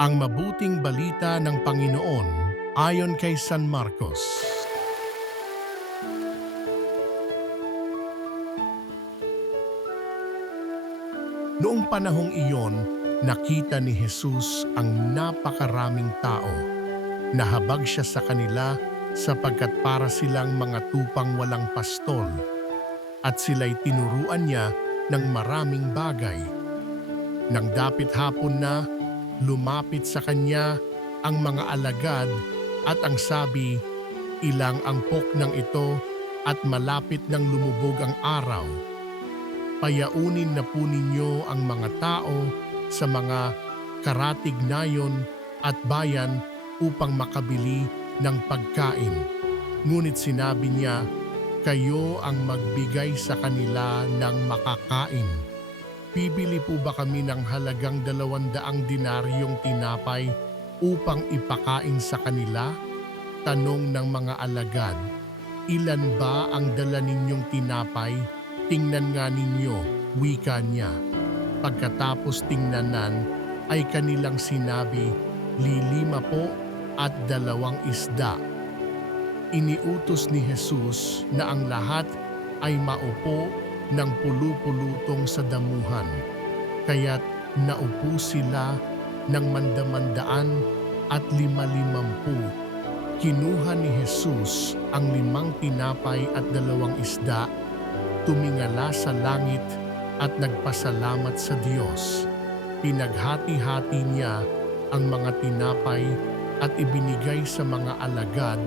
Ang mabuting balita ng Panginoon ayon kay San Marcos. Noong panahong iyon, nakita ni Jesus ang napakaraming tao. Nahabag siya sa kanila sapagkat para silang mga tupang walang pastol, at sila'y tinuruan niya ng maraming bagay. Nang dapit hapon na, lumapit sa kanya ang mga alagad at ang sabi, "Ilang angpok ng ito at malapit nang lumubog ang araw. Payaunin na po ninyo ang mga tao sa mga karatig nayon at bayan upang makabili ng pagkain." Ngunit sinabi niya, "Kayo ang magbigay sa kanila ng makakain." Bibili po ba kami ng halagang 200 dinaryong tinapay upang ipakain sa kanila? Tanong ng mga alagad. "Ilan ba ang dala ninyong tinapay? Tingnan nga ninyo," wika niya. Pagkatapos tingnanan ay kanilang sinabi, 5 po at 2 isda. Iniutos ni Jesus na ang lahat ay maupo ng pulu-pulutong sa damuhan. Kaya't naupo sila ng mandamandaan at 5-50. Kinuha ni Jesus ang 5 tinapay at 2 isda, tumingala sa langit at nagpasalamat sa Diyos. Pinaghati-hati niya ang mga tinapay at ibinigay sa mga alagad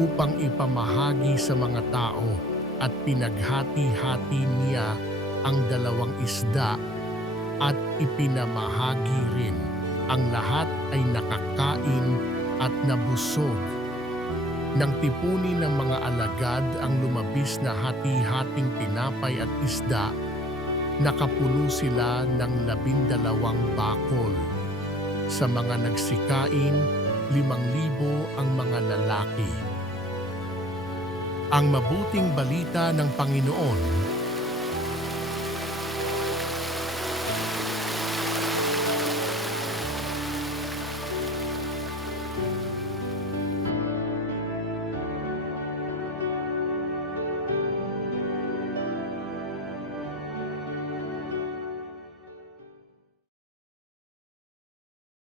upang ipamahagi sa mga tao, at pinaghati-hati niya ang 2 isda at ipinamahagi rin. Ang lahat ay nakakain at nabusog. Nang tipunin ng mga alagad ang lumabis na hati-hating tinapay at isda, nakapuno sila ng 12 bakol. Sa mga nagsikain, 5,000 ang mga lalaki. Ang mabuting balita ng Panginoon